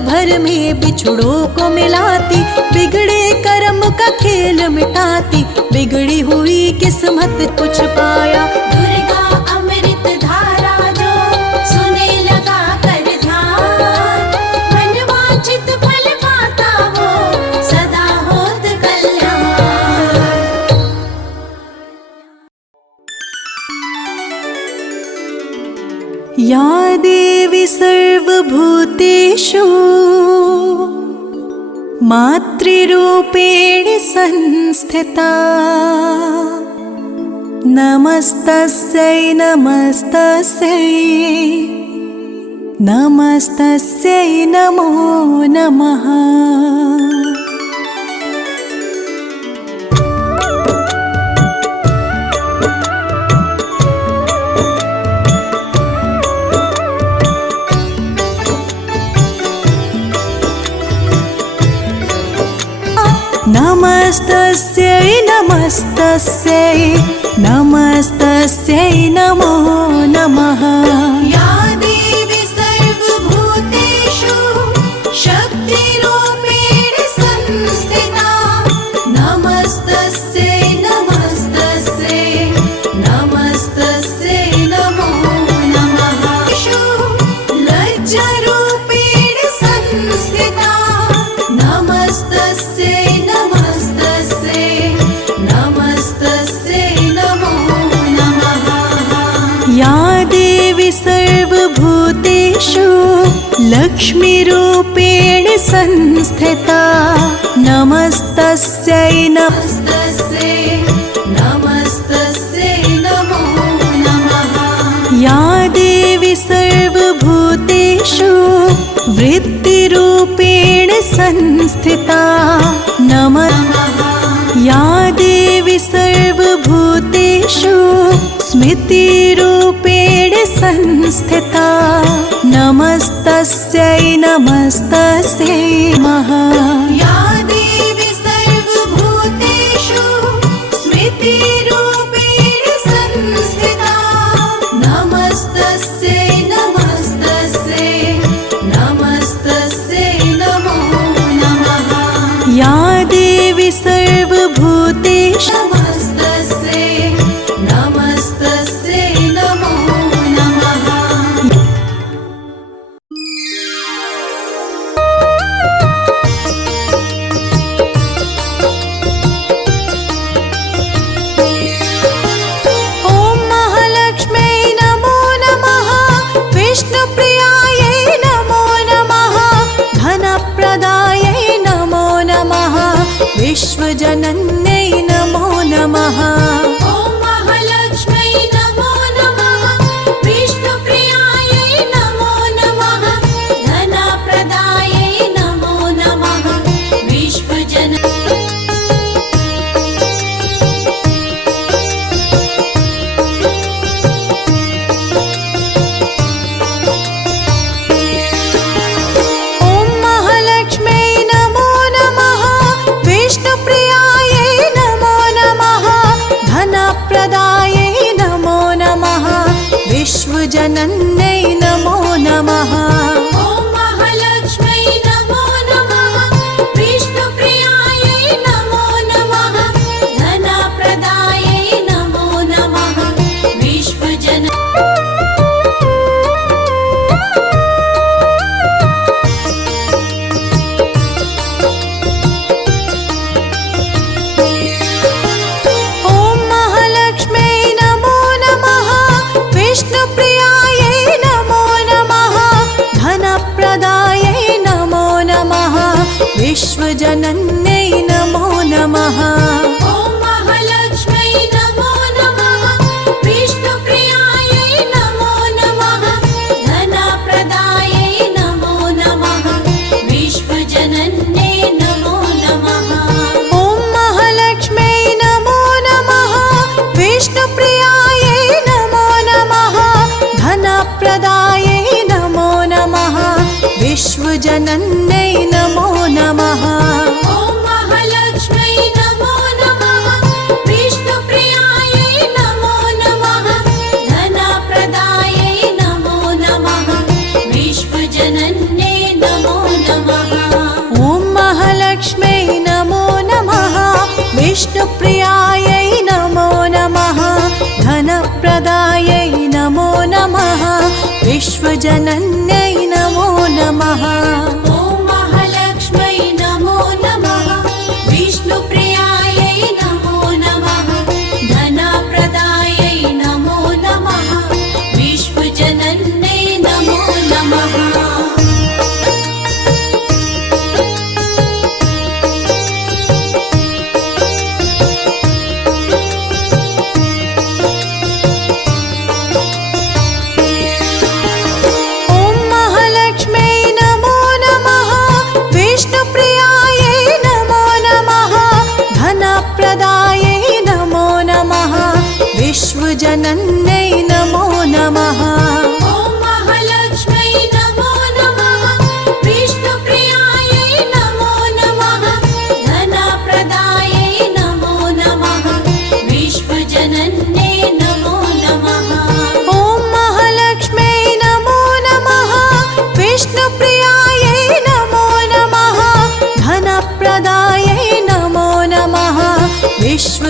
भर में बिछड़ों को मिलाती, बिगड़े कर्म का खेल मिटाती, बिगड़ी हुई किस्मत कुछ पाया। दुर्गा अमृत धारा जो सुने लगा कर ध्यान, मनवांछित फल पाता वो सदा होत कल्याण। या देवी सर्वभूतेषु मातृरूपेण संस्थिता, नमस्तस्यै नमस्तस्यै नमस्तस्यै नमो नमः। नमस्तस्यै नमस्तस्यै नमस्तस्यै नमो नमः। या देवी सर्वभूतेषु शक्तिरूपेण संस्थिता, नमस्तस्यै नमस्तस्यै नमस्तस्यै नमो नमः। लज्जारूपेण संस्थिता, नमस्तस्यै सर्वभूतेषु लक्ष्मीरूपेण संस्थिता, नमस्तस्यै नमस्तस्यै नमस्तस्यै नमो नमः। या देवी सर्वभूतेषु वृत्तिरूपेण संस्थिता, नमः। या देवी सर्वभूतेषु स्मृतिरूपेण संस्थिता, नमस्तस्यै नमस्तस्यै नमः। या देवी सर्वभूतेषु स्मृतिरूपेण संस्थिता, नमस्तस्यै नमस्तस्यै नमस्तस्यै नमो नमः। या देवी सर्वभूतेषु नमस्तस्यै नमस्तस्यै नमो नमः। ॐ महालक्ष्म्यै नमो नमः, विष्णुप्रियायै नमो नमः, धनप्रदायै नमो नमः, विश्वजनन्यै नमो नमः। ॐ महालक्ष्म्यै नमो नमः, विष्णुप्रियायै नमो नमः, धनप्रदायै नमो नमः, विश्वजन। ॐ महालक्ष्म्यै नमो नमः, विष्णुप्रियायै नमो नमः, धनप्रदायै नमो नमः, विश्वजनन्यै नमो नमः। ॐ महालक्ष्म्यै नमो नमः, विष्णुप्रियायै नमो नमः, धनप्रदायै नमो नमः, विश्वजन। ॐ महालक्ष्म्यै नमो नमः, विष्णुप्रियायै नमो नमः, धनप्रदायै नमो नमः, विश्वजनन्यै नमो नमः। ॐ महालक्ष्म्यै नमो नमः, विष्णुप्रियायै नमो नमः, धनप्रदायै नमो नमः, विश्वजनन्यै नमो नमः। ॐ महालक्ष्म्यै नमो नमः, विष्णुप्रियायै नमो नमः, धनप्रदायै नमो नमः, विश्वजनन्यै नमो नमः। ॐ महालक्ष्म्यै नमो नमः, विष्णुप्रियायै नमो नमः, धनप्रदायै नमो नमः, विश्वजनन्यै नमो नमः।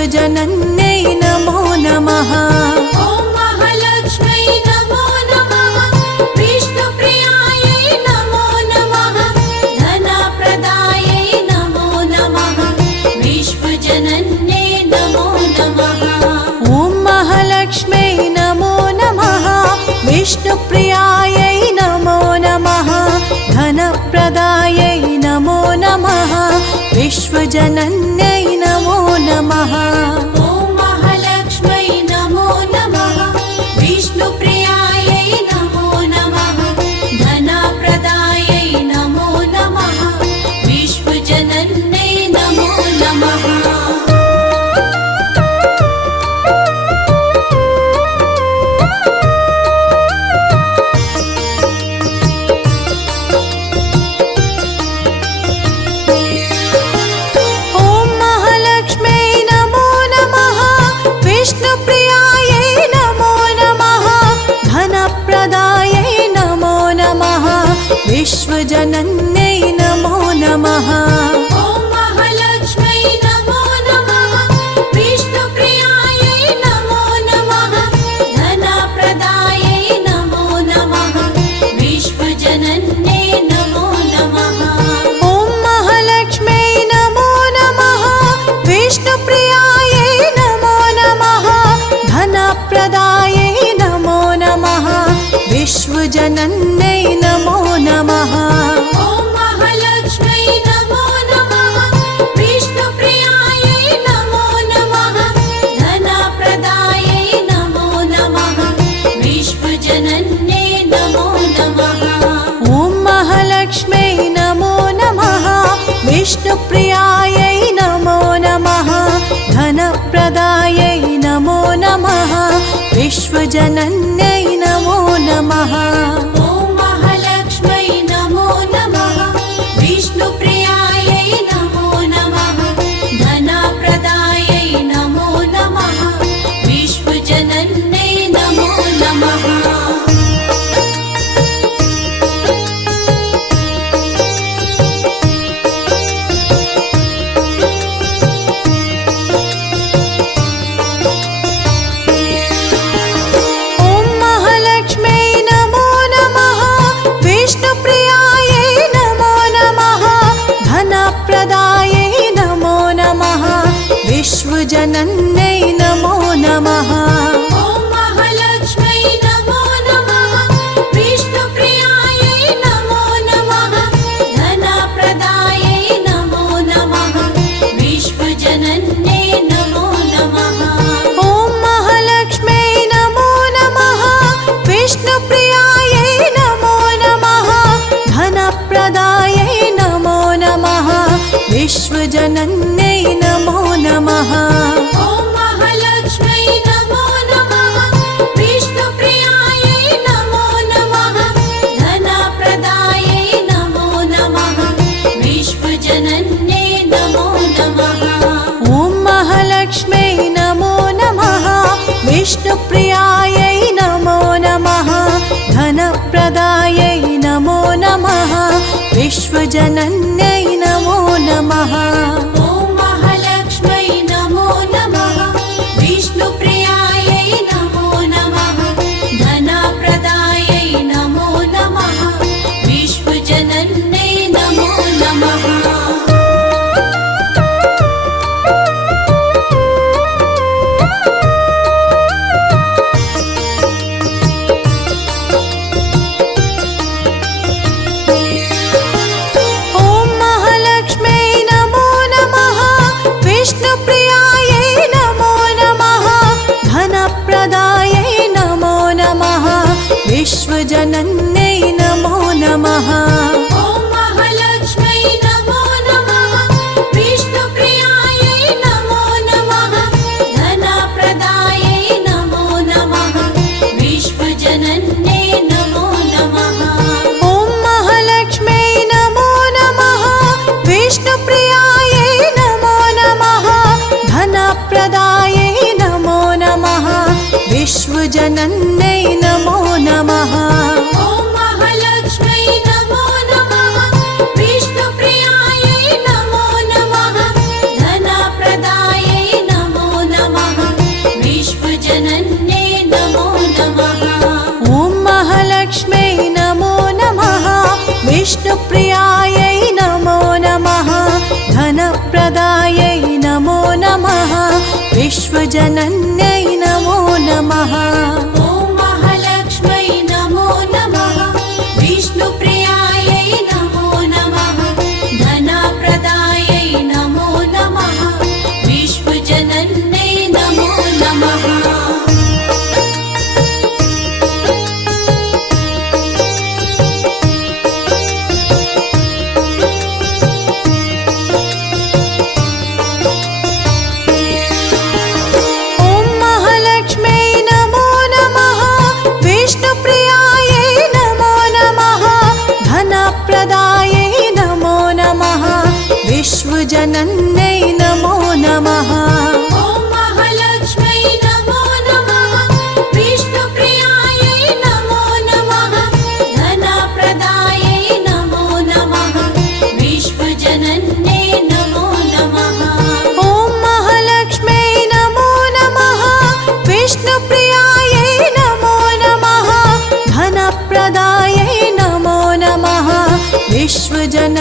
विश्वजनन्यै नमो नमः। ॐ महालक्ष्मै नमो नमः। विष्णुप्रियायै नमो नमः। धनप्रदायै नमो नमः। विश्वजनन्यै नमो नमः। ॐ महालक्ष्मै नमो नमः। विष्णुप्रियायै नमो नमः। धनप्रदायै नमो नमः। विश्वजनन्यै नमो नमः। ॐ महालक्ष्मै नमो नमः। विष्णुप्रियायै नमो नमः। धनप्रदायै नमो नमः। विश्वजनन्यै नमो नमः। विश्वजनन्यै नमो नमः। ॐ महालक्ष्मै नमो नमः। विष्णुप्रियायै नमो नमः। धनप्रदायै नमो नमः। विश्वजनन्यै नमो नमः। ॐ महालक्ष्मै नमो नमः। विष्णुप्रियायै नमो नमः। धनप्रदायै नमो नमः। विश्वजनन्यै नमो नमः। ॐ महालक्ष्मै नमो नमः। विष्णुप्रियायै नमो नमः। धनप्रदायै नमो नमः। विश्वजनन्यै नमो नमः। ॐ महालक्ष्मै नमो नमः। विष्णुप्रियायै नमो नमः। धनप्रदायै नमो नमः। विश्वजनन्यै नमो नमः। ॐ महालक्ष्मै नमो नमः। विष्णुप्रियायै नमो नमः। धनप्रदायै नमो नमः। विश्वजनन्यै नमो नमः। विश्वजनन्यै नमो नमः। ॐ महालक्ष्मै नमो नमः। विष्णुप्रियायै नमो नमः। धनप्रदायै नमो नमः। विश्वजनन्यै नमो नमः। ॐ महालक्ष्मै नमो नमः। विष्णुप्रियायै नमो नमः। धनप्रदायै नमो नमः। विश्वजनन्यै नमो नमः। ॐ महालक्ष्मै नमो नमः। विष्णुप्रियायै नमो नमः। धनप्रदायै नमो नमः। विश्वजनन्यै नमो नमः। ॐ महालक्ष्मै नमो नमः। विष्णुप्रियायै नमो नमः। धनप्रदायै नमो नमः। विश्वजनन्यै नमो नमः। ॐ महालक्ष्मै नमो नमः। विष्णुप्रियायै नमो नमः। धनप्रदायै नमो नमः। विश्वजनन्यै नमो नमः। ॐ महालक्ष्मै नमो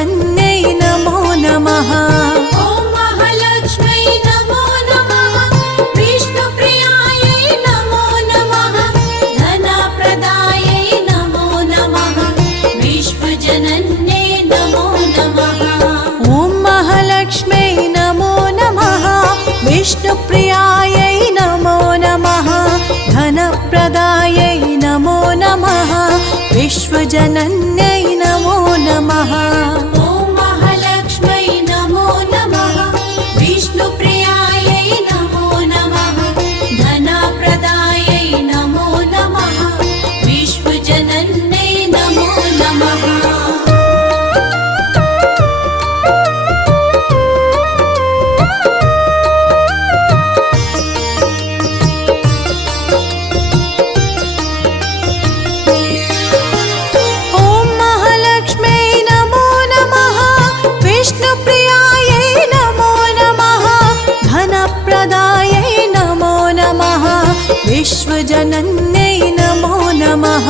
विश्वजनन्यै नमो नमः। ॐ महालक्ष्मै नमो नमः। विष्णुप्रियायै नमो नमः। धनप्रदायै नमो नमः। विश्वजनन्यै नमो नमः। ॐ महालक्ष्मै नमो नमः। विष्णुप्रियायै नमो नमः। धनप्रदायै नमो नमः। विश्वजनन्यै नमो नमः। ॐ महालक्ष्मै नमो नमः। विष्णुप्रियायै नमो नमः। धनप्रदायै नमो नमः। विश्वजनन्यै नमो नमः। ॐ महालक्ष्मै नमो नमः। विष्णुप्रियायै नमो नमः। धनप्रदायै नमो नमः। विश्वजनन्यै नमो नमः।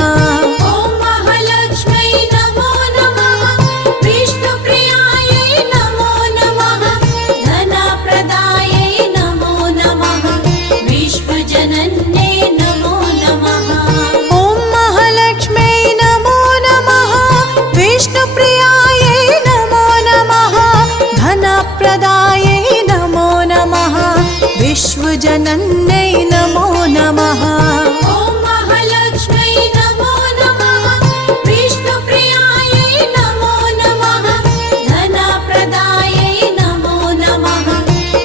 ॐ महालक्ष्मै नमो नमः। विष्णुप्रियायै नमो नमः। धनप्रदायै नमो नमः। विश्वजनन्यै नमो नमः। ॐ महालक्ष्मै नमो नमः। विष्णुप्रियायै नमो नमः। धनप्रदायै नमो नमः। विश्वजनन्यै नमो नमः। ॐ महालक्ष्मै नमो नमः। विष्णुप्रियायै नमो नमः। धनप्रदायै नमो नमः।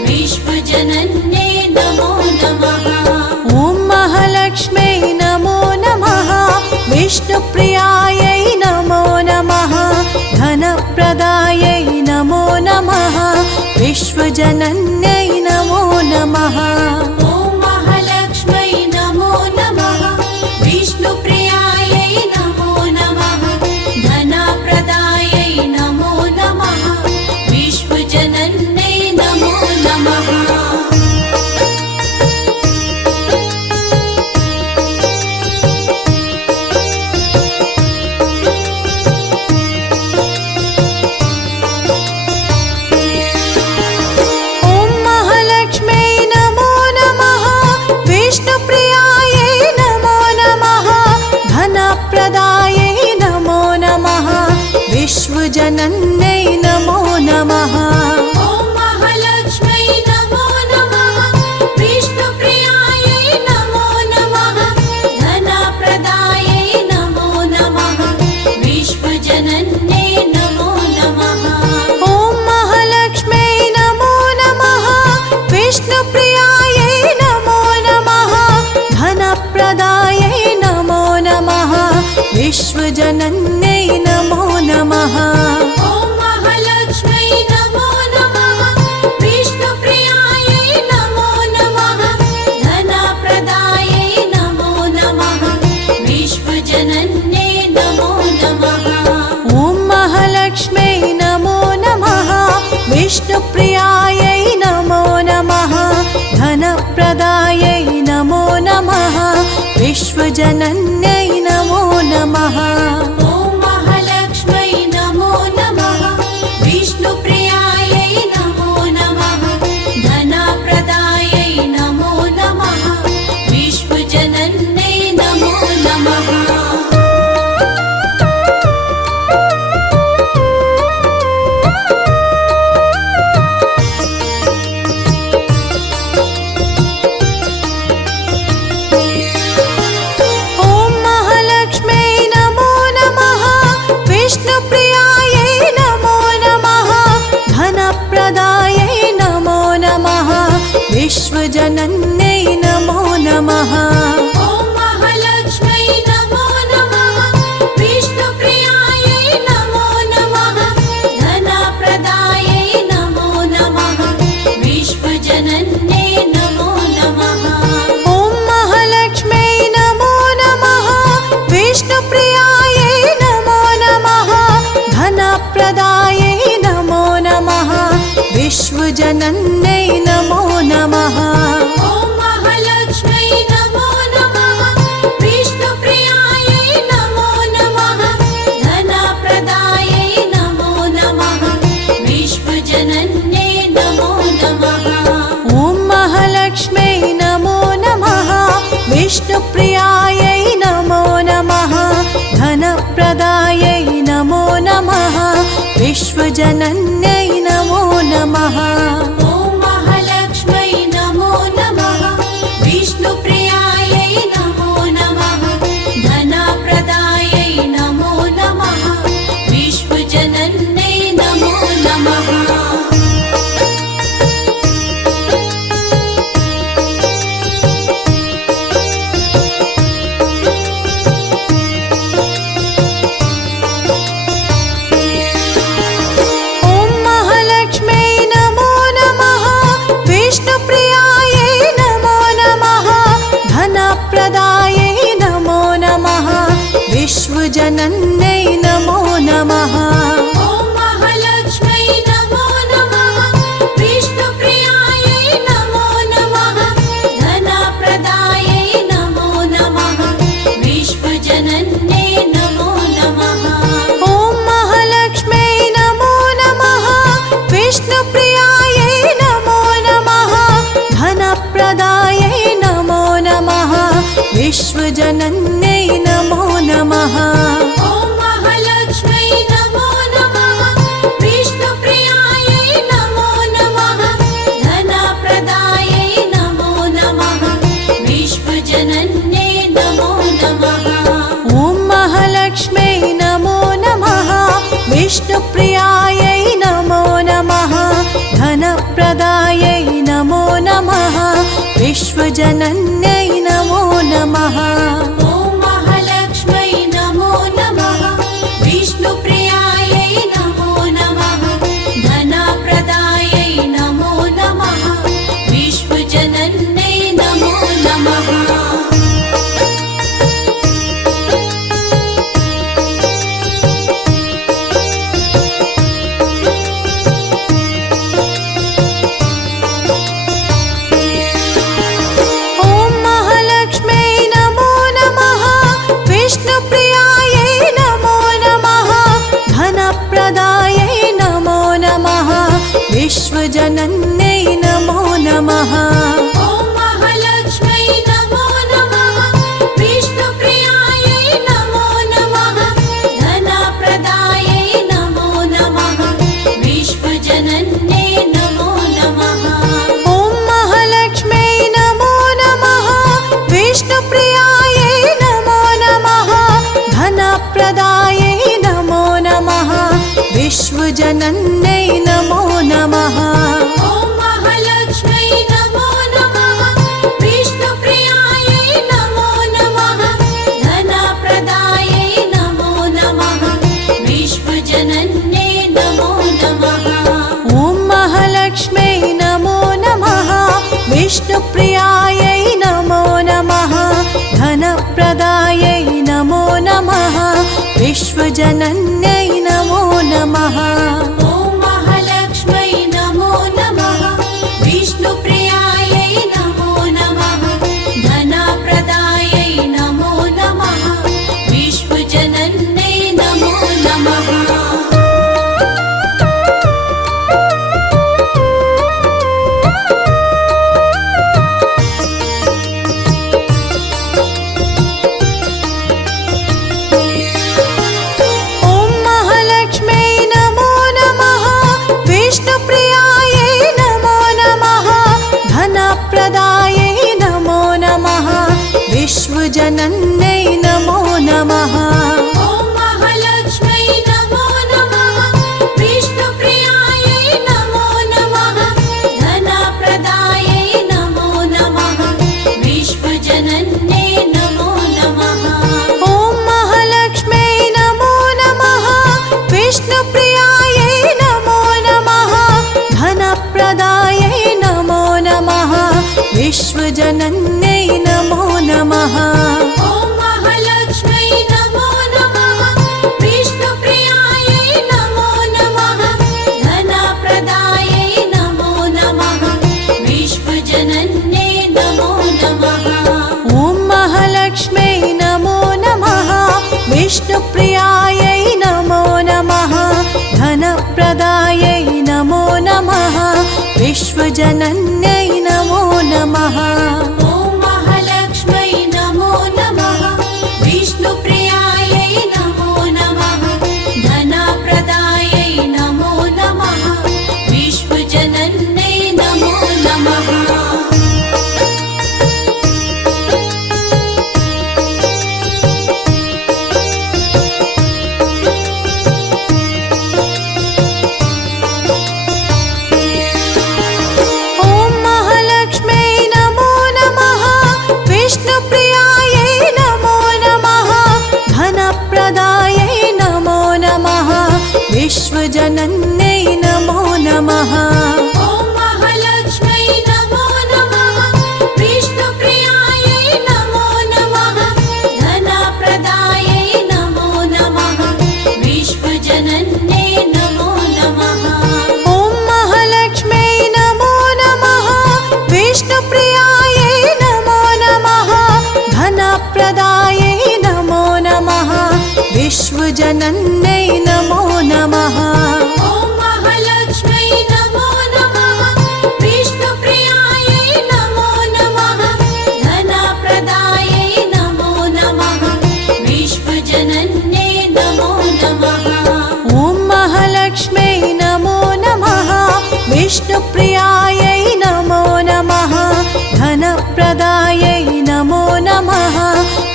विश्वजनन्यै नमो नमः। ॐ महालक्ष्मै नमो नमः। विष्णुप्रियायै नमो नमः। धनप्रदायै नमो नमः। विश्वजनन्यै नमो नमः। ॐ महालक्ष्मै नमो नमः। विष्णुप्रियायै नमो नमः। धनप्रदायै नमो नमः। विश्वजनन्यै नमो नमः। ॐ महालक्ष्मै नमो नमः। विष्णुप्रियायै नमो नमः। धनप्रदायै नमो नमः। विश्वजनन्यै नमो नमः। ॐ महालक्ष्मै नमो नमः। विष्णुप्रियायै नमो नमः। धनप्रदायै नमो नमः। विश्वजनन्यै नमो नमः। ॐ महालक्ष्मै नमो नमः। विष्णुप्रियायै नमो नमः। धनप्रदायै नमो नमः। विश्वजनन्यै नमो नमः। ॐ महालक्ष्मै नमो विश्वजनन्यै नमो नमः। ॐ महालक्ष्मै नमो नमः। विष्णुप्रियायै नमो नमः। धनप्रदायै नमो नमः। विश्वजनन्यै नमो नमः। विश्वजनन्यै नमो नमः। ॐ महालक्ष्मै नमो नमः। विष्णुप्रियायै नमो नमः। धनप्रदायै नमो नमः। विश्वजनन्यै नमो नमः। ॐ महालक्ष्मै नमो नमः। विष्णुप्रियायै नमो नमः। धनप्रदायै नमो नमः। विश्वजनन्यै नमो नमः। ॐ महालक्ष्मै नमो नमः। विष्णुप्रियायै नमो नमः। धनप्रदायै नमो नमः। विश्वजनन्यै नमो नमः। ॐ महालक्ष्मै नमो नमः। विष्णुप्रियायै नमो नमः। धनप्रदायै नमो नमः। विश्वजनन्यै नमो नमः। ॐ महालक्ष्मै नमो नमः। विष्णुप्रियायै नमो नमः। धनप्रदायै नमो नमः। विश्वजनन्यै नमो नमः। विश्वजनन्यै नमो नमः। ॐ महालक्ष्मै नमो नमः। विष्णुप्रियायै नमो नमः। धनप्रदायै नमो नमः। विश्वजनन्यै नमो नमः। ॐ महालक्ष्मै नमो नमः। विष्णुप्रियायै नमो नमः। धनप्रदायै नमो नमः। विश्वजनन्यै नमो नमः। ॐ महालक्ष्मै नमो नमः। विष्णुप्रियायै नमो नमः। धनप्रदायै नमो नमः। विश्वजनन्यै नमो नमः। ॐ महालक्ष्मै नमो नमः। विष्णुप्रियायै नमो नमः। धनप्रदायै नमो नमः। विश्वजनन्यै नमो नमः। ॐ महालक्ष्मै नमो नमः। विष्णुप्रियायै नमो नमः। धनप्रदायै नमो नमः। विश्वजनन्यै नमो नमः। विश्वजनन्यै नमो नमः। ॐ महालक्ष्मै नमो नमः। विष्णुप्रियायै नमो नमः। धनप्रदायै नमो नमः। विश्वजनन्यै नमो नमः। ॐ महालक्ष्मै नमो नमः। विष्णुप्रियायै नमो नमः। धनप्रदायै नमो नमः। विश्वजनन्यै नमो नमः। ॐ महालक्ष्मै नमो नमः। विष्णुप्रियायै नमो नमः। धनप्रदायै नमो नमः। विश्वजनन्यै नमो नमः। ॐ महालक्ष्मै नमो नमः। विष्णुप्रियायै नमो नमः। धनप्रदायै नमो नमः। विश्वजनन्यै नमो नमः। ॐ महालक्ष्मै नमो नमः। विष्णुप्रियायै नमो नमः। धनप्रदायै नमो नमः। विश्वजनन्यै नमो नमः। ॐ महालक्ष्म्यै नमो नमः। विष्णुप्रियायै नमो नमः। धनप्रदायै नमो नमः। विश्वजनन्यै नमो नमः। ॐ महालक्ष्म्यै नमो नमः। विष्णुप्रियायै नमो नमः। धनप्रदायै नमो नमः। विश्वजनन्यै नमो नमः। ॐ महालक्ष्म्यै नमो नमः। विष्णुप्रियायै नमो नमः। धनप्रदायै नमो नमः। विश्वजनन्यै नमो नमः। ॐ महालक्ष्म्यै नमो नमः। विष्णुप्रियायै नमो नमः। धनप्रदायै नमो नमः।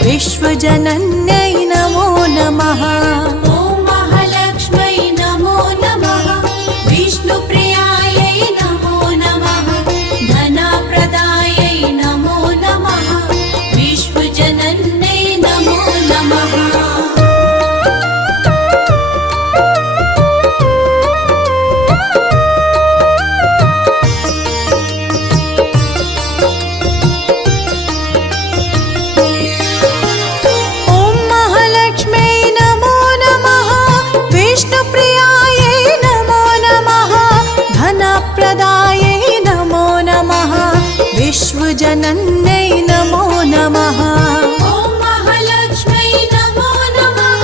विश्वजनन्यै नमो नमः। ॐ महालक्ष्म्यै नमो नमः। विष्णुप्रियायै नमो नमः। धनप्रदायै नमो नमः। विश्वजनन्यै नमो नमः। ॐ महालक्ष्म्यै नमो नमः। विष्णुप्रियायै नमो नमः। धनप्रदायै नमो नमः। विश्वजनन्यै नमो नमः। ॐ महालक्ष्म्यै नमो नमः।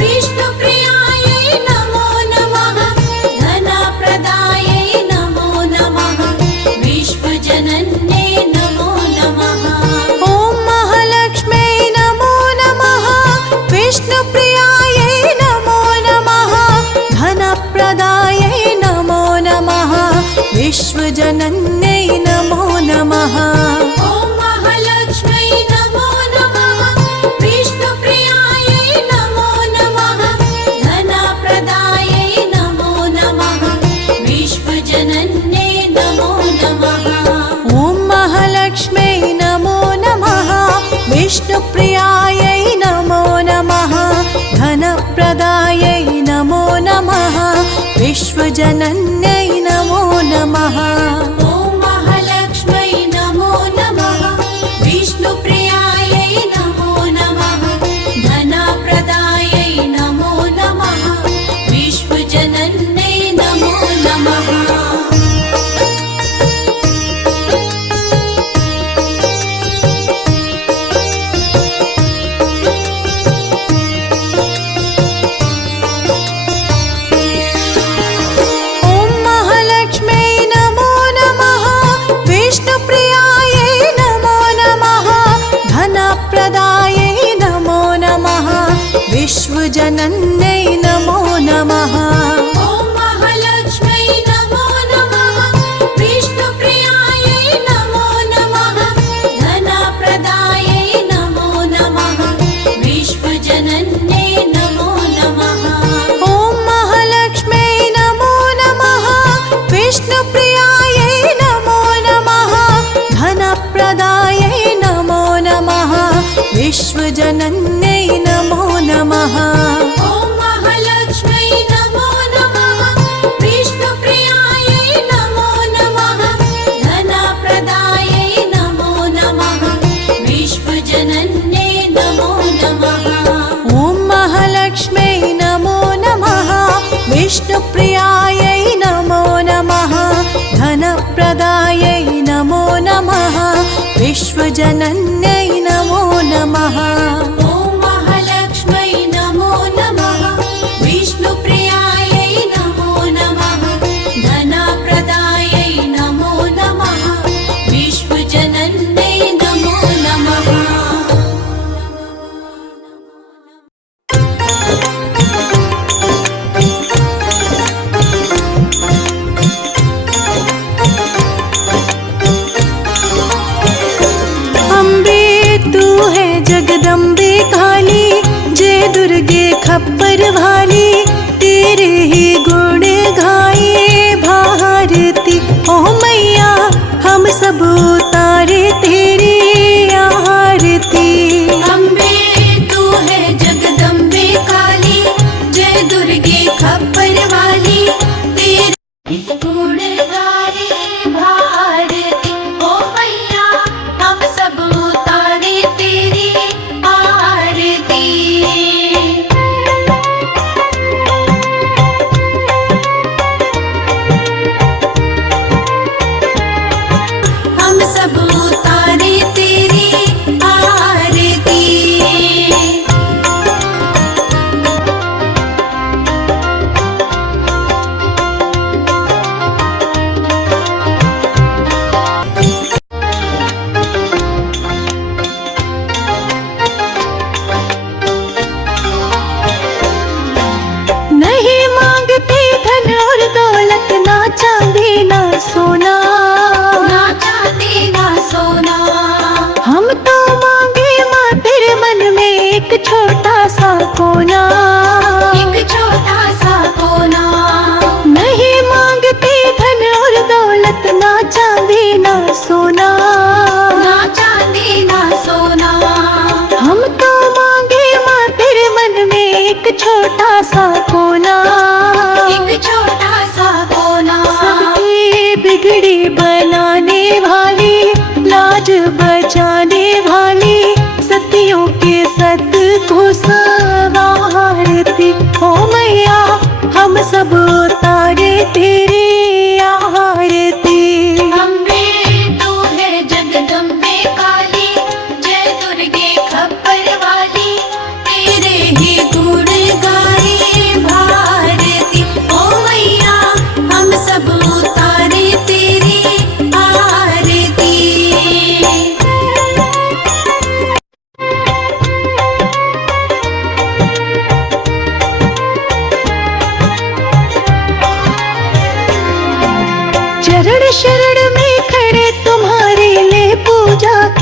विष्णुप्रियायै नमो नमः। धनप्रदायै नमो नमः। विश्वजनन्यै नमो नमः। ॐ महालक्ष्म्यै नमो नमः। विष्णुप्रियायै नमो नमः। धनप्रदायै नमो नमः। विश्वजनन्यै नमो नमः। ॐ महालक्ष्म्यै नमो नमः। विष्णुप्रियायै नमो नमः। धनप्रदायै नमो नमः। विश्वजनन्यै नमो नमः। ॐ महालक्ष्म्यै नमो नमः। विष्णुप्रियायै नमो नमः। धनप्रदायै नमो नमः। विश्वजनन्यै नमो नमः। ॐ महालक्ष्म्यै नमो नमः। विष्णुप्रियायै नमो नमः। धनप्रदायै नमो नमः। विश्वजनन्यै नमो नमः। ॐ महालक्ष्म्यै नमो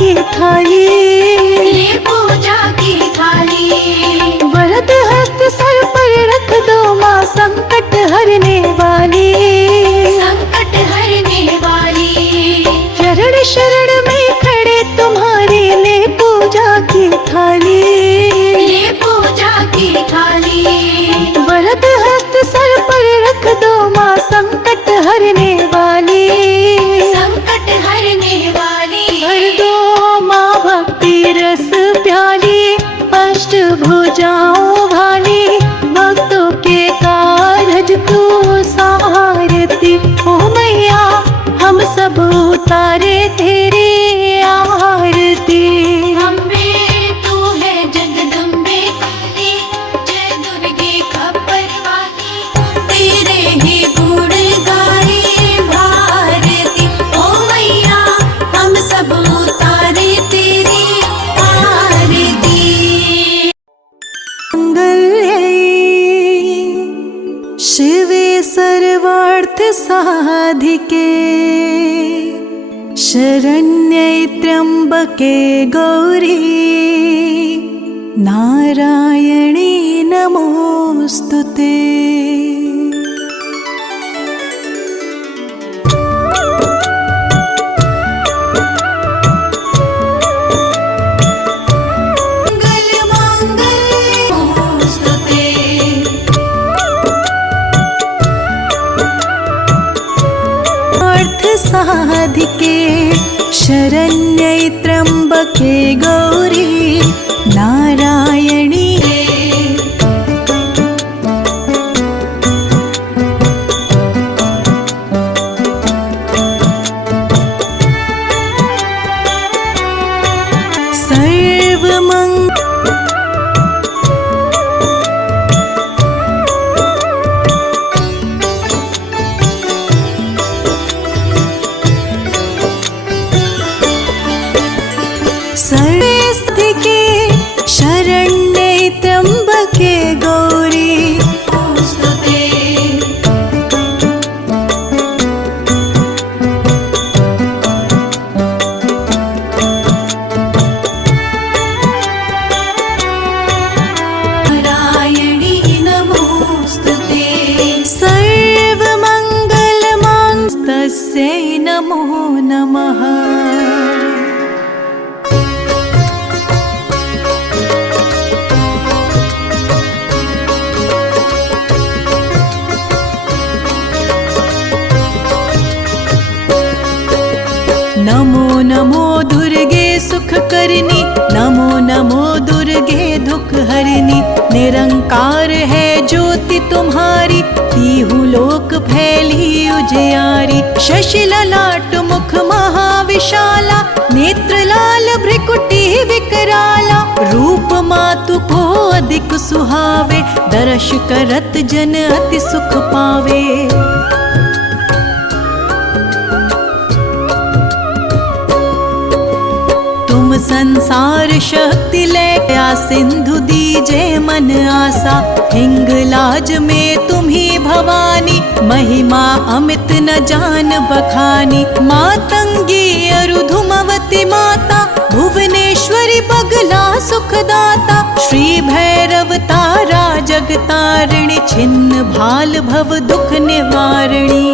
की थाली, ले पूजा की थाली। वरद हस्त सर पर रख दो माँ संकट हरने वाली, संकट हरने वाली। चरण शरण में खड़े तुम्हारे, ले पूजा की थाली, ले पूजा की थाली। वरद हस्त सर पर रख दो माँ संकट हरने वाली, संकट हरने वाली। भर दो माँ भक्ति रस प्याली, अष्ट भुजाओं वाली, भक्तों के कारज तू सहारती। ओ मैया हम सब उतारे तेरी आरती। अम्बे तू है जगदम्बे काली, जय दुर्गे खप्पर वाली। तेरे ही गुण गाए भारती। ओ मैया हम सब उतारे तेरी आरती। मंगल्यै शिवे सर्वार्थ साधिके, शरण्ये त्र्यंबके गौरी, नारायणी नमोस्तुते। मंगल मंगल नमोस्तुते। अर्थ साधिके शरण्ये त्र्यंबके गौरी, नारायणी। सर्वमंग सर्वेस्थिके शरण्ये त्र्यंबके गौरी, नमोस्तुते। नारायणी नमोस्तुते। सर्वमङ्गलमांस्तस्यै नमो नमः। नमो नमो दुर्गे सुख करनी, नमो नमो दुर्गे दुख हरनी। निरंकार है ज्योति तुम्हारी, तीहु लोक फैली उजियारी। शशि ललाट मुख महाविशाला, नेत्र लाल भ्रिकुटी विकराला। रूप मातु को अधिक सुहावे, दर्श करत जन अति सुख पावे। तुम संसार शक्ति लया, सिंधु दीजे मन आसा। हिंगलाज में तुम्ही भवानी, महिमा अमित न जान बखानी। मातंगी अरुधुमवती माता, भुवनेश्वरी बगला सुखदाता। श्री भैरव तारा जगतारिणी, छिन्न भाल भव दुख निवारिणी।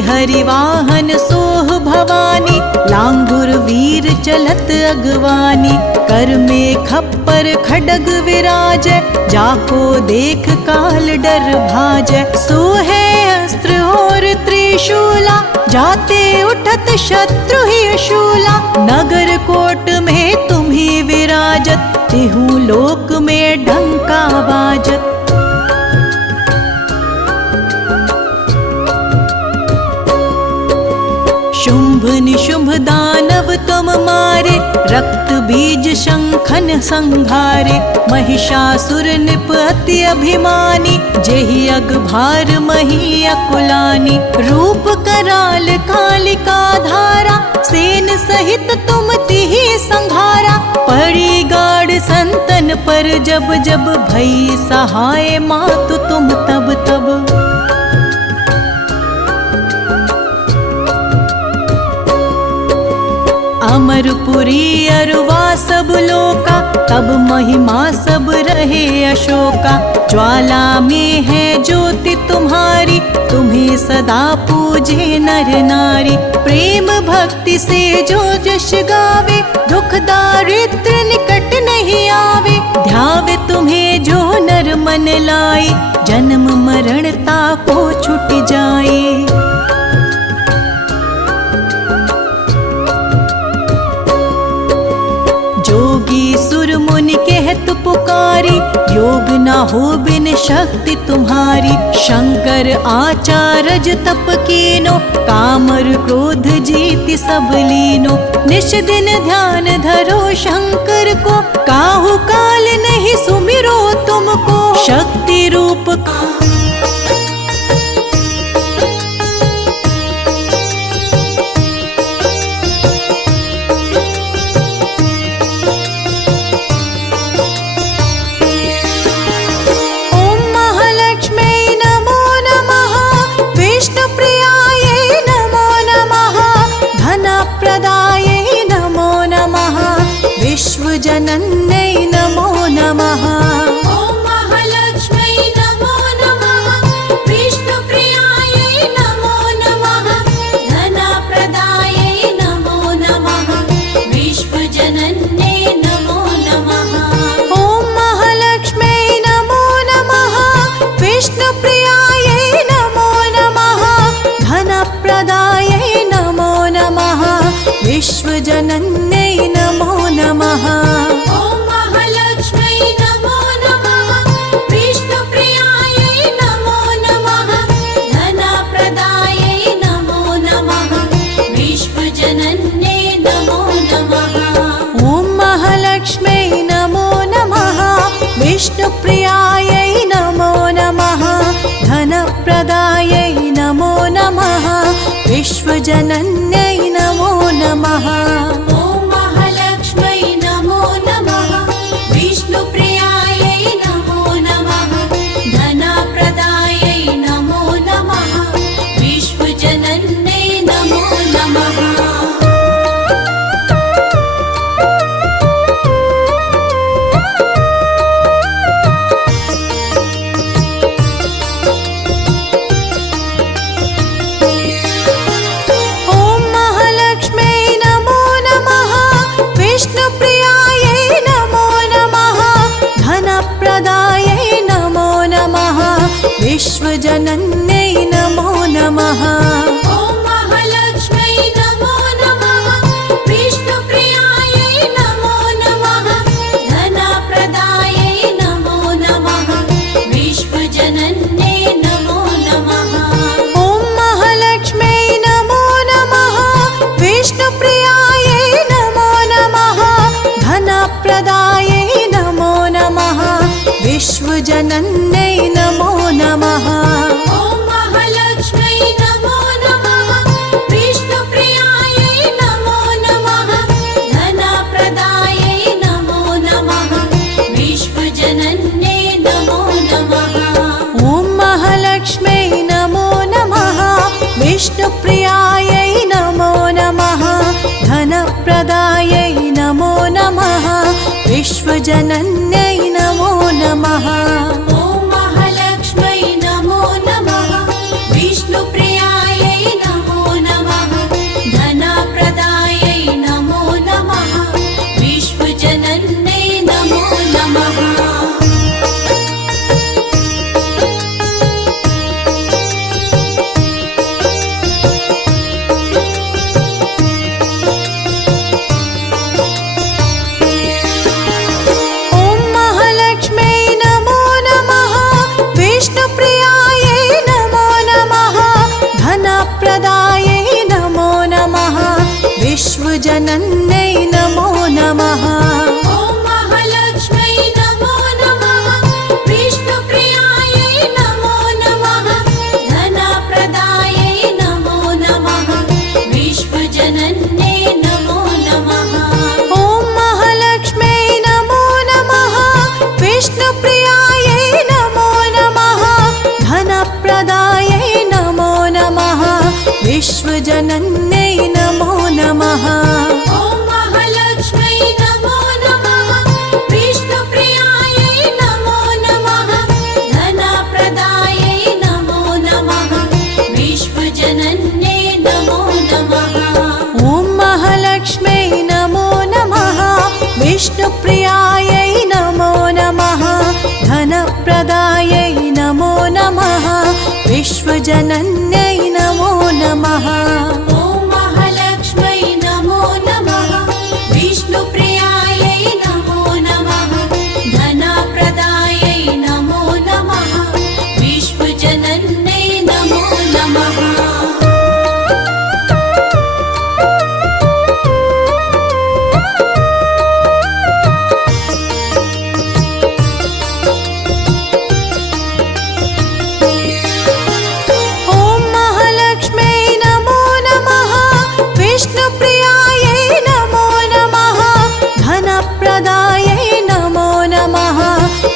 हरिवाहन सोह भवानी, लांगुर वीर चलत अगवानी। कर में खप्पर खडग विराज, जाको देख काल डर भाज। सोहे अस्त्र और त्रिशूला, जाते उठत शत्रु ही शूला। नगर कोट में तुम्ही विराजत, तिहु लोक में डंका बाजत। शुंभ निशुंभ दानव तुम मारे, रक्त बीज शंखन संघारे। महिषासुर निप अति अभिमानी, जेहि अगभार मही अकुलानी। रूप कराल कालिका धारा, सेन सहित तुम तिहि संघारा। पड़ी गाड़ संतन पर जब जब, भई सहाय मातु तुम तब तब। अमरपुरी अरुवा सब लोका, तब महिमा सब रहे अशोका। ज्वाला में है ज्योति तुम्हारी, तुम्हें सदा पूजे नर नारी। प्रेम भक्ति से जो जश गावे, दुख दारिद्र निकट नहीं आवे। ध्यावे तुम्हें जो नर मन लाई, जन्म मरण तापो छुट जाए। जोगी सुर मुनि कहत पुकारी, योग ना हो बिन शक्ति तुम्हारी। शंकर आचार्य तप कीनो, कामर क्रोध जीति सब लीनो। निश दिन ध्यान धरो शंकर को, काहू काल नहीं सुमिरो तुमको। शक्ति रूप जनन्यै नमो नमः। ॐ महालक्ष्मै नमो नमः। विष्णुप्रियायै नमो नमः। धनप्रदायै नमो नमः। विश्वजनन्यै नमो नमः। ॐ महालक्ष्मै नमो नमः। विष्णुप्रियायै नमो नमः। धनप्रदायै नमो नमः। विश्वजनन्यै नमो नमः। ॐ महालक्ष्मै नमो नमः। विष्णुप्रियायै नमो नमः। धनप्रदायै नमो नमः। विश्वजनन्यै नमो नमः। ॐ महालक्ष्मै नमो नमः। विष्णुप्रियायै नमो नमः। धनप्रदायै नमो नमः। विश्वजनन्यै नमो नमः। ॐ महालक्ष्मै नमो नमः। विष्णुप्रियायै नमो नमः। धनप्रदायै नमो नमः। विश्वजनन्यै नमो नमः। विश्वजनन्यै नमो नमः। ॐ महालक्ष्मै नमो नमः। विष्णुप्रियायै नमो नमः। धनप्रदायै नमो नमः। विश्वजनन्यै नमो नमः। ॐ महालक्ष्मै नमो नमः। विष्णुप्रियायै नमो नमः। धनप्रदायै नमो नमः। विश्वजनन्यै नमो नमः। ॐ महालक्ष्मै नमो नमः। विष्णुप्रियायै नमो नमः। धनप्रदायै नमो नमः। विश्वजनन्यै नमो नमः। ॐ महालक्ष्मै नमो नमः। विष्णुप्रियायै नमो नमः। धनप्रदायै नमो नमः। विश्वजनन्यै नमो नमः। ॐ महालक्ष्मै नमो नमः। विष्णुप्रियायै नमो नमः। धनप्रदायै नमो नमः। विश्वजनन्यै नमो नमः। विश्वजनन्यै नमो नमः। ॐ महालक्ष्मै नमो नमः। विष्णुप्रियायै नमो नमः। धनप्रदायै नमो नमः। विश्वजनन्यै नमो नमः। ॐ महालक्ष्मै नमो नमः। विष्णुप्रियायै नमो नमः। धनप्रदायै नमो नमः। विश्वजनन्यै नमो नमः। ॐ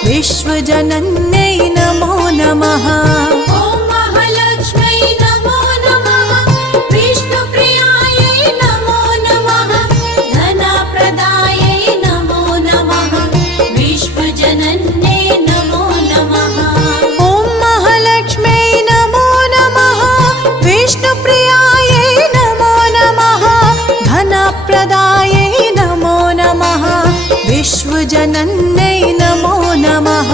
विश्वजनन्यै नमो नमः। ॐ महालक्ष्मै नमो नमः। विष्णुप्रियायै नमो नमः। धनप्रदायै नमो नमः। विश्वजनन्यै नमो नमः। ॐ महालक्ष्मै नमो नमः। विष्णुप्रियायै नमो नमः। धनप्रदायै नमो नमः। विश्वजनन्यै नमो नमः।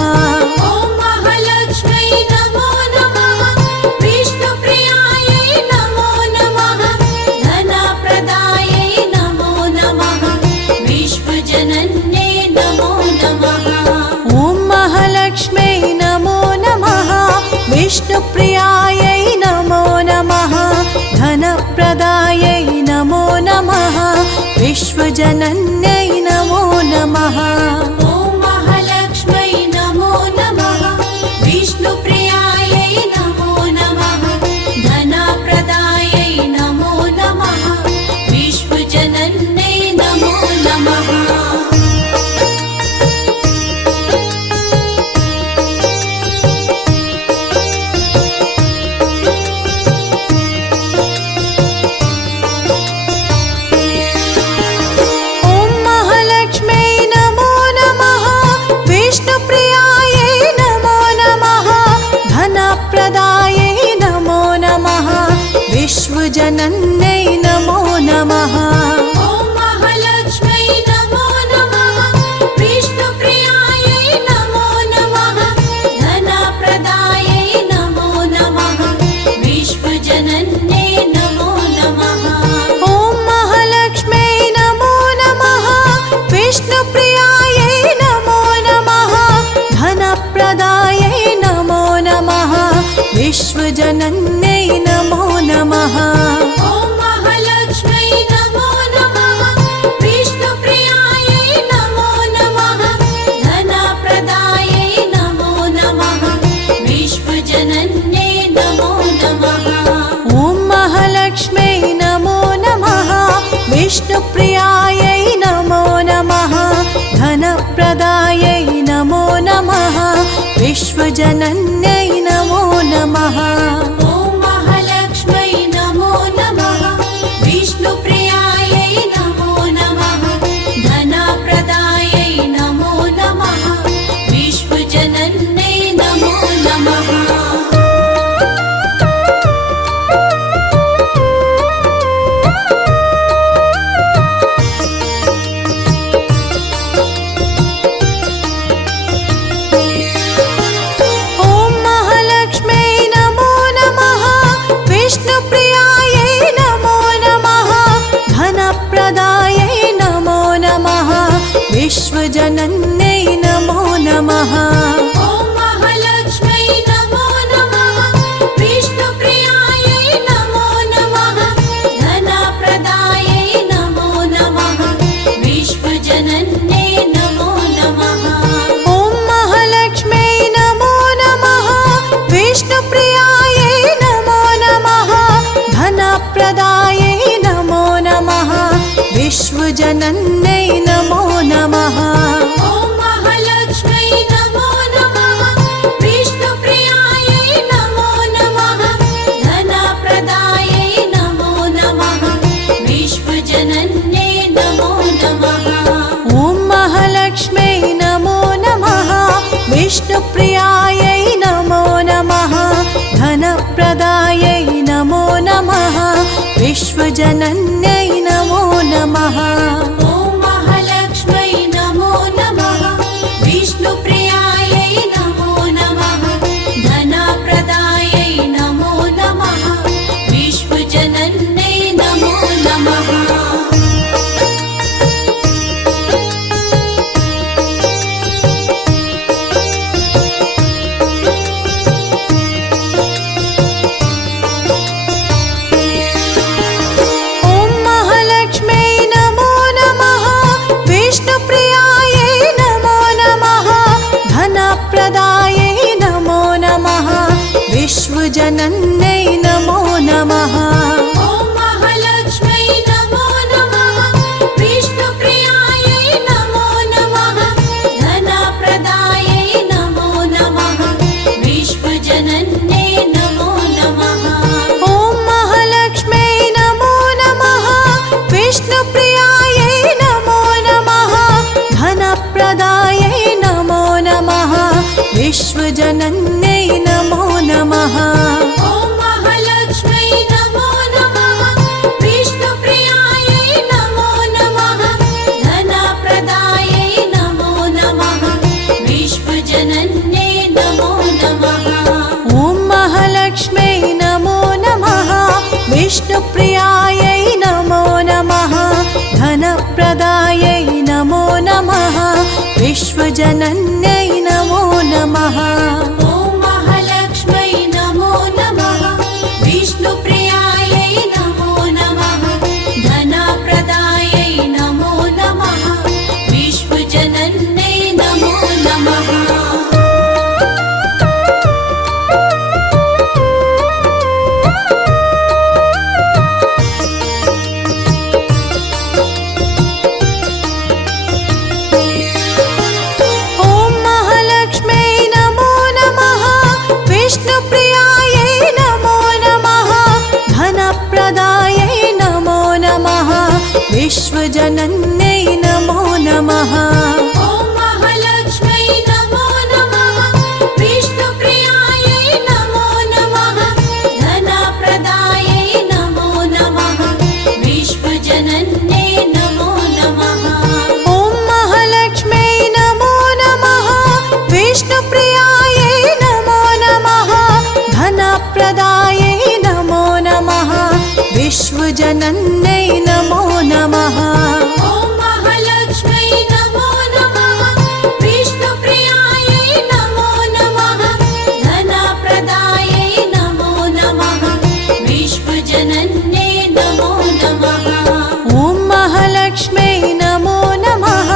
ॐ महालक्ष्मै नमो नमः। विष्णुप्रियायै नमो नमः। धनप्रदायै नमो नमः। विश्वजनन्यै नमो नमः। ॐ महालक्ष्मै नमो नमः। विष्णुप्रियायै नमो नमः। धनप्रदायै नमो नमः। विश्वजनन्यै नमो नमः। ॐ महालक्ष्मै नमो नमः। विष्णुप्रियायै नमो नमः। धनप्रदायै नमो नमः। विश्वजनन्यै नमो नमः। ॐ महालक्ष्मै नमो नमः। विष्णुप्रियायै नमो नमः। धनप्रदायै नमो नमः। विश्वजनन्यै नमो नमः। ॐ महालक्ष्मै नमो नमः। विष्णुप्रियायै नमो नमः। धनप्रदायै नमो नमः। विश्वजनन्यै नमो नमः। ॐ महालक्ष्मै नमो नमः। विष्णुप्रियायै नमो नमः। धनप्रदायै नमो नमः। विश्वजनन्यै नमो नमः। ॐ महालक्ष्मै नमो नमः। विष्णुप्रियायै नमो नमः। धनप्रदायै नमो नमः। विश्वजनन्यै नमो नमः। ॐ महालक्ष्मै नमो नमः। विष्णुप्रियायै नमो नमः। धनप्रदायै नमो नमः। विश्वजनन्यै नमो नमः। ॐ महालक्ष्मै नमो नमः। विष्णुप्रियायै नमो नमः। धनप्रदायै नमो नमः। विश्वजनन्यै नमो नमः। ॐ महालक्ष्मै नमो नमः। विष्णुप्रियायै नमो नमः। धनप्रदायै नमो नमः। विश्वजनन्यै नमो नमः। ॐ महालक्ष्मै नमो नमः। विष्णुप्रियायै नमो नमः। धनप्रदायै नमो नमः। विश्वजनन्यै नमो नमः। ॐ महालक्ष्मै नमो नमः। विष्णुप्रियायै नमो नमः। धनप्रदायै नमो नमः। विश्वजनन्यै नमो नमः। ॐ महालक्ष्मै नमो नमः। विष्णुप्रियायै नमो नमः। धनप्रदायै नमो नमः। विश्वजनन्यै नमो नमः। ॐ महालक्ष्मै नमो नमः। विष्णुप्रियायै नमो नमः। धनप्रदायै नमो नमः। विश्वजनन्यै नमो नमः। ॐ विश्वजनन्यै नमो नमः। ॐ महालक्ष्मै नमो नमः। विष्णुप्रियायै नमो नमः। धनप्रदायै नमो नमः। विश्वजनन्यै नमो नमः। ॐ महालक्ष्मै नमो नमः। विष्णुप्रियायै नमो नमः। धनप्रदायै नमो नमः। विश्वजनन्यै नमो नमः। ॐ महालक्ष्मै नमो नमः। विष्णुप्रियायै नमो नमः। धनप्रदायै नमो नमः। विश्वजनन्यै नमो नमः। विश्वजनन्यै नमो नमः। ॐ महालक्ष्मै नमो नमः। विष्णुप्रियायै नमो नमः। धनप्रदायै नमो नमः। विश्वजनन्यै नमो नमः। ॐ महालक्ष्मै नमो नमः। विष्णुप्रियायै नमो नमः। धनप्रदायै नमो नमः। विश्वजनन्यै नमो नमः। ॐ महालक्ष्मै नमो नमः। विष्णुप्रियायै नमो नमः। धनप्रदायै नमो नमः। विश्वजनन्यै नमो नमः। ॐ महालक्ष्मै नमो नमः।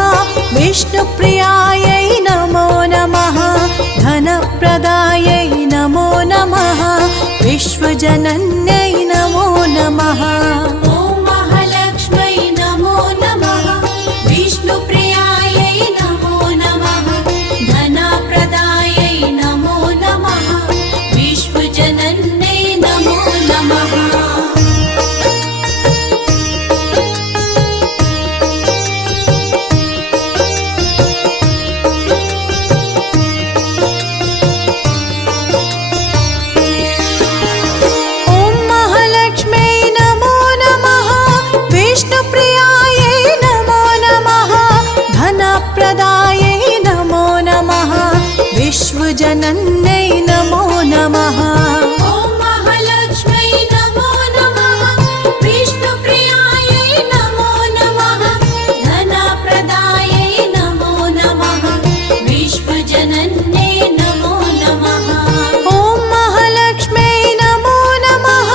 विष्णुप्रियायै नमो नमः। धनप्रदायै नमो नमः। विश्वजनन्यै नमो नमः। ॐ महालक्ष्मै नमो नमः। विष्णुप्रियायै नमो नमः। धनप्रदायै नमो नमः। विश्वजनन्यै नमो नमः। विश्वजनन्यै नमो नमः। ॐ महालक्ष्मै नमो नमः। विष्णुप्रियायै नमो नमः। धनप्रदायै नमो नमः। विश्वजनन्यै नमो नमः। ॐ महालक्ष्मै नमो नमः।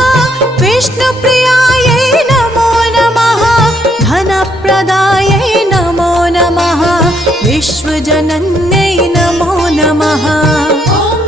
विष्णुप्रियायै नमो नमः। धनप्रदायै नमो नमः। विश्वजनन्यै नमो नमः। ॐ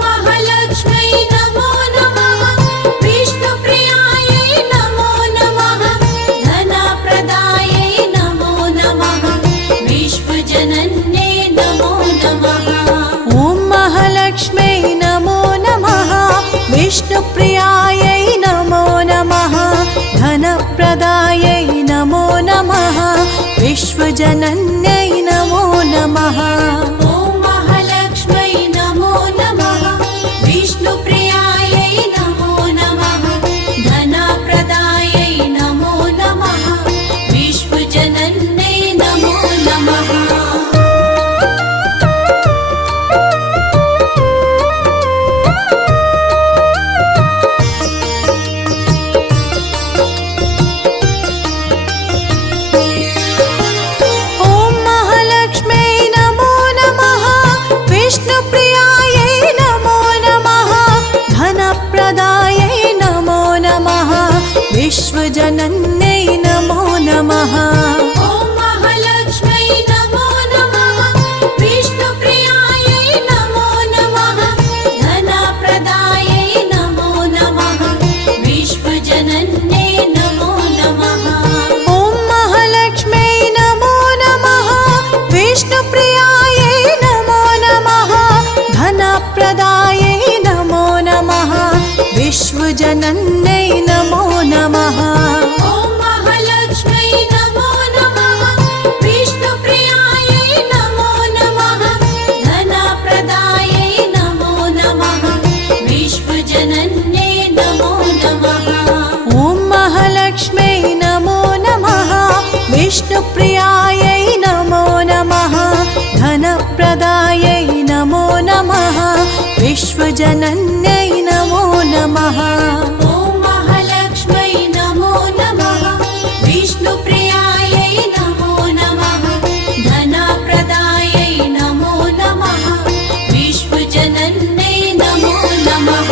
विश्वजनन्यै नमो नमः। ॐ महालक्ष्मै नमो नमः। विष्णुप्रियायै नमो नमः। धनप्रदायै नमो नमः। विश्वजनन्यै नमो नमः।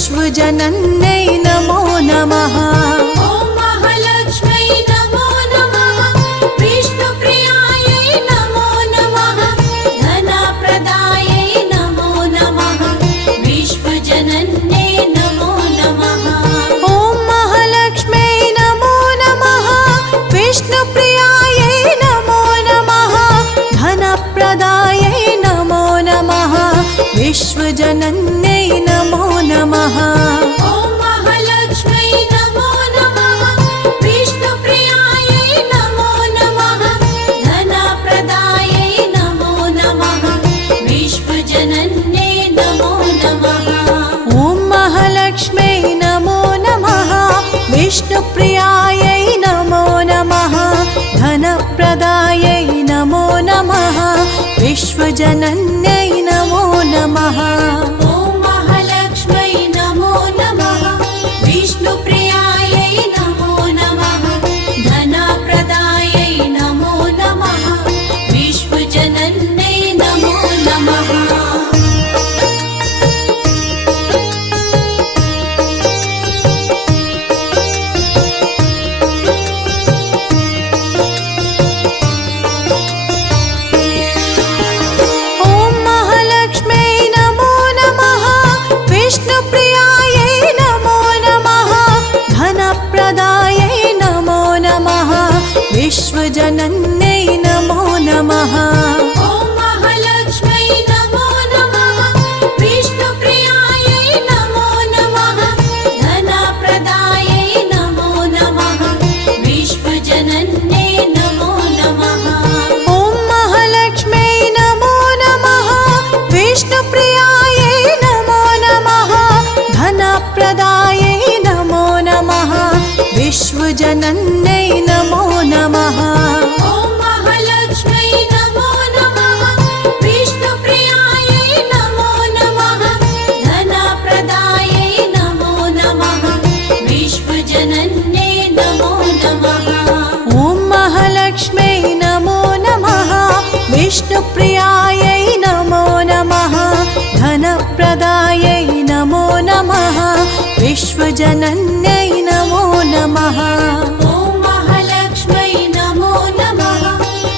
विश्वजनन्यै नमो नमः। ॐ महालक्ष्मै नमो नमः। विष्णुप्रियायै नमो नमः। धनप्रदायै नमो नमः। विश्वजनन्यै नमो नमः। ॐ महालक्ष्मै नमो नमः। विष्णुप्रियायै नमो नमः। धनप्रदायै नमो नमः। विश्वजनन्यै नमो नमः। ॐ महालक्ष्मै नमो नमः। विष्णुप्रियायै नमो नमः। धनप्रदायै नमो नमः। विश्वजनन्यै नमो नमः। ॐ महालक्ष्मै नमो नमः। विष्णुप्रियायै नमो नमः। धनप्रदायै नमो नमः। विश्वजनन्यै नमो नमः। ॐ महालक्ष्मै नमो नमः। विष्णुप्रियायै नमो नमः। धनप्रदायै नमो नमः। विश्वजनन्यै नमो नमः। विश्वजनन्यै नमो नमः। ॐ महालक्ष्मै नमो नमः। विष्णुप्रियायै नमो नमः। धनप्रदायै नमो नमः। विश्वजनन्यै नमो नमः। ॐ महालक्ष्मै नमो नमः। विष्णुप्रियायै नमो नमः। धनप्रदायै नमो नमः। विश्वजनन्यै नमो नमः। ॐ महालक्ष्मै नमो नमः। विष्णुप्रियायै नमो नमः। धनप्रदायै नमो नमः। विश्वजनन्यै नमो नमः। ॐ महालक्ष्मै नमो नमः। विष्णुप्रियायै नमो नमः। धनप्रदायै नमो नमः। विश्वजनन्यै नमो नमः। ॐ महालक्ष्मै नमो नमः।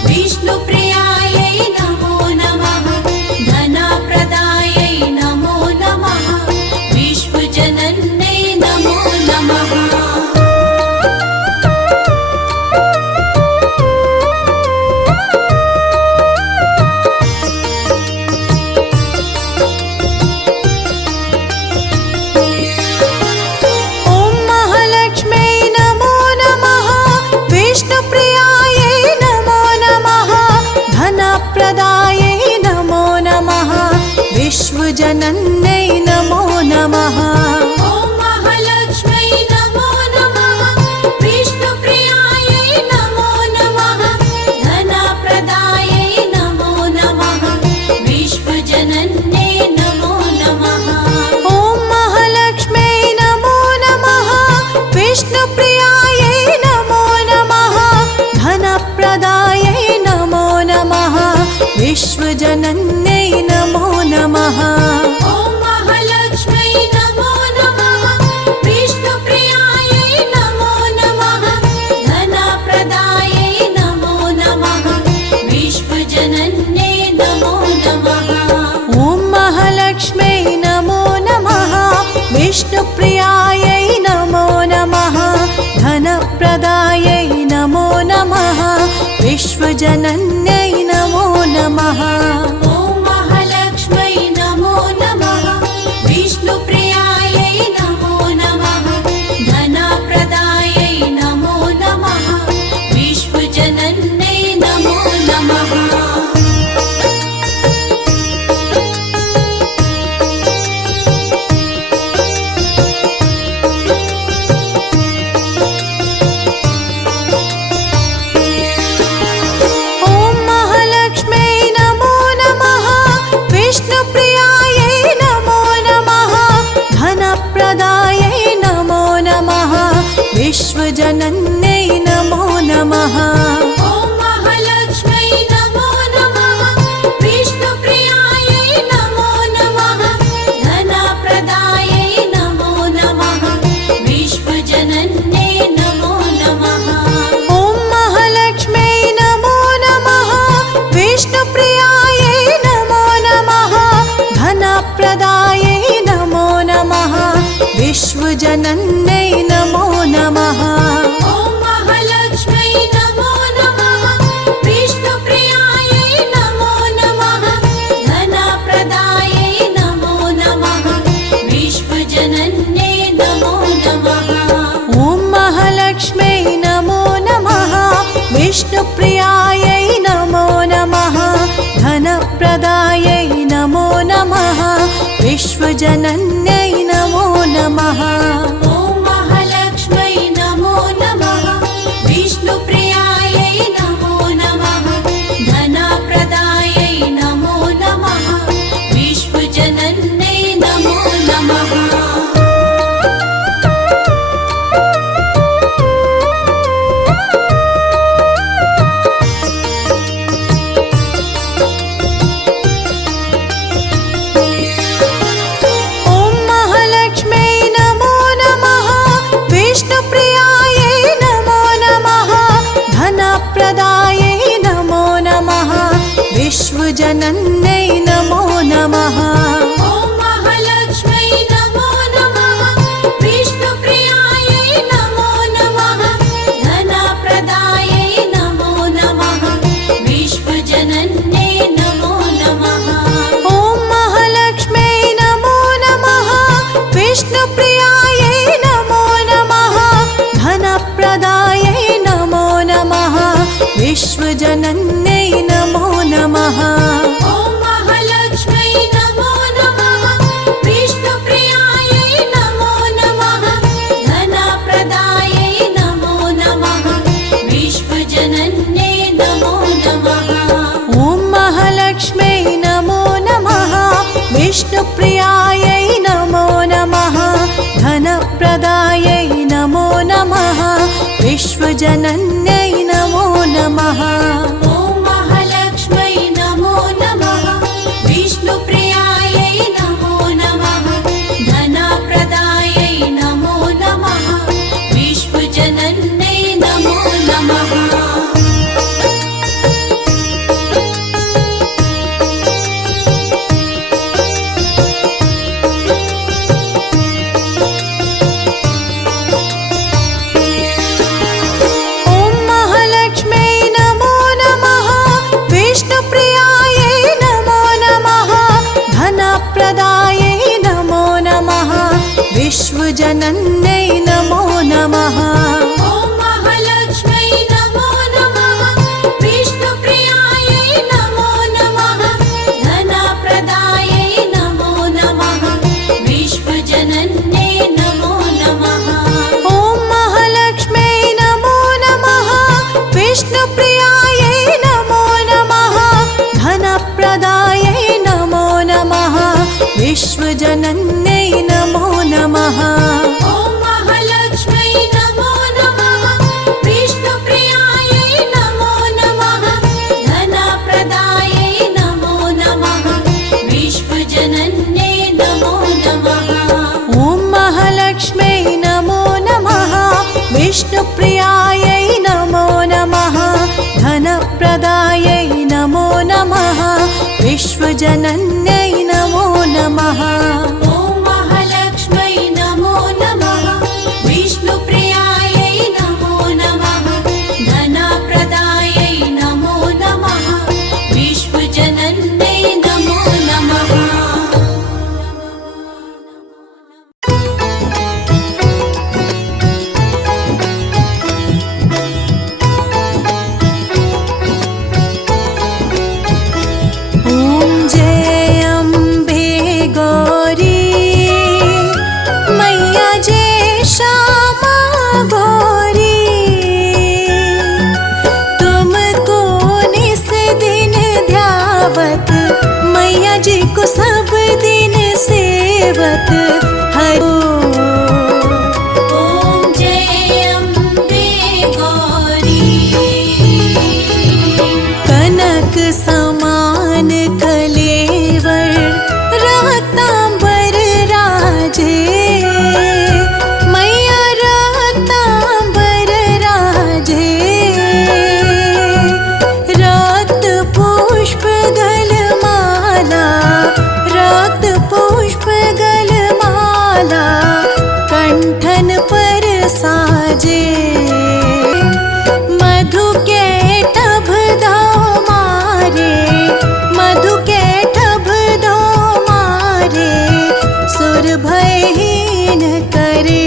विष्णुप्रियायै नमो नमः। धनप्रदायै नमो नमः। विश्वजनन्यै नमो नमः। विश्वजनन्यै नमो नमः। ॐ महालक्ष्मै नमो नमः। विष्णुप्रियायै नमो नमः। धनप्रदायै नमो नमः। विश्वजनन्यै नमो नमः। ॐ महालक्ष्मै नमो नमः। विष्णुप्रियायै नमो नमः। धनप्रदायै नमो नमः। विश्वजनन्यै नमो नमः। ॐ महालक्ष्मै नमो नमः। विष्णुप्रियायै नमो नमः। धनप्रदायै नमो नमः। विश्वजनन्यै नमो नमः। ॐ महालक्ष्मै नमो नमः। विष्णुप्रियायै नमो नमः। विश्वजनन्यै नमो नमः। ॐ महालक्ष्मै नमो नमः। विष्णुप्रियायै नमो नमः। धनप्रदायै नमो नमः। विश्वजनन्यै नमो नमः। ॐ महालक्ष्मै नमो नमः। विष्णुप्रियायै नमो नमः। धनप्रदायै नमो नमः। विश्वजनन्यै नमो नमः। ॐ महालक्ष्मै नमो नमः। विष्णुप्रियायै नमो नमः। धनप्रदायै नमो नमः। विश्वजनन्यै नमो नमः। ॐ महालक्ष्मै नमो नमः। विष्णुप्रियायै नमो नमः। धनप्रदायै नमो नमः। विश्वजनन्यै नमो नमः। ॐ महालक्ष्मै नमो नमः। विष्णुप्रियायै नमो नमः। धनप्रदायै नमो नमः। विश्वजनन्यै नमो नमः। ॐ महालक्ष्मै नमो नमः। विष्णुप्रियायै नमो नमः। धनप्रदायै नमो नमः। विश्वजनन्यै नमो नमः। ॐ महालक्ष्मै नमो नमः। विष्णुप्रियायै नमो नमः। धनप्रदायै नमो नमः। विश्वजनन्यै नमो नमः। ॐ महालक्ष्मै नमो नमः। विष्णुप्रियायै नमो नमः। धनप्रदायै नमो नमः। विश्वजनन्यै नमो नमः। ॐ महालक्ष्मै नमो नमः। विष्णुप्रियायै नमो नमः। धनप्रदायै नमो नमः। विश्वजनन्यै नमो नमः। ॐ महालक्ष्मै नमो नमः। विष्णुप्रियायै नमो नमः। धनप्रदायै नमो नमः। विश्वजनन्यै नमो नमः। ॐ महालक्ष्मै नमो नमः। विष्णुप्रियायै नमो नमः। धनप्रदायै नमो नमः। विश्वजनन्यै नमो नमः। ॐ महालक्ष्मै नमो नमः। विष्णुप्रियायै नमो नमः। धनप्रदायै नमो नमः। विश्वजनन्यै नमो नमः। ॐ महालक्ष्मै नमो नमः। विष्णुप्रियायै नमो नमः। धनप्रदायै नमो नमः। विश्वजनन्यै नमो नमः। ॐ महालक्ष्मै नमो नमः। विष्णुप्रियायै नमो नमः। धनप्रदायै नमो नमः। विश्वजनन्यै नमो नमः। ॐ महालक्ष्मै नमो नमः। विष्णुप्रियायै नमो नमः। धनप्रदायै नमो नमः। विश्वजनन्यै नमो नमः। ॐ महालक्ष्मै नमो नमः। विष्णुप्रियायै नमो नमः। धनप्रदायै नमो नमः। विश्वजनन्यै नमो नमः। ॐ महालक्ष्मै नमो नमः। विष्णुप्रियायै नमो नमः। धनप्रदायै नमो नमः। विश्वजनन्यै नमो नमः। ॐ जय अम्बे गौरी मैया जय श्यामा गौरी। तुमको निस दिन ध्यावत मैया जी को सब दिन सेवत हरो। ॐ जय बाजे। मधु के टभ दो मारे, मधु के टभ दो मारे, सुर भयहीन करे।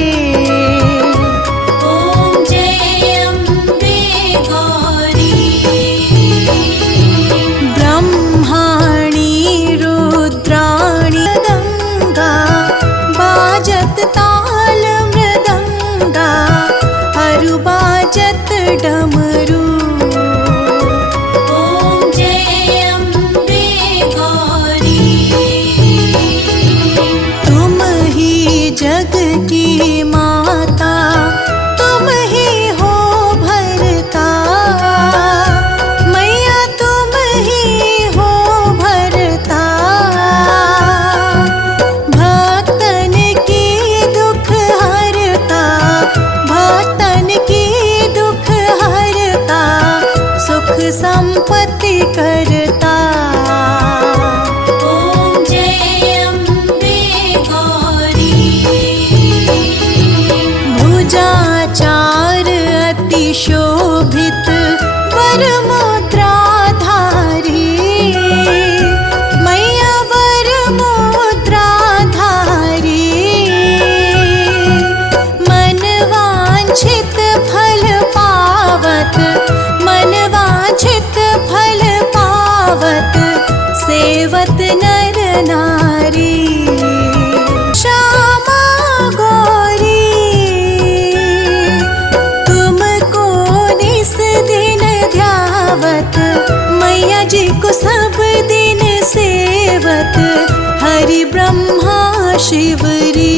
ॐ जय अम्बे गौरी। ब्रह्माणी रुद्राणी गंगा, बाजत ताल मृदंगा, अरु बाजत डमरू। ॐ जय अम्बे गौरी। तुम ही जग की माता, तुम ही हो भरता, मैया तुम ही हो भरता। भक्तन की दुख हरता, भक्तन की दुख हरता, सुख संपत्ति करता। ॐ जय अम्बे गौरी। भुजाचार अति शोभित वर मुद्राधारी, मैया वर मुद्राधारी। मन वांछित फल पावत, मन वांछित फल पावत, सेवत नर नारी। श्यामा गौरी, तुमको निस दिन ध्यावत, मैया जी को सब दिन सेवत, हरि ब्रह्मा शिवरी।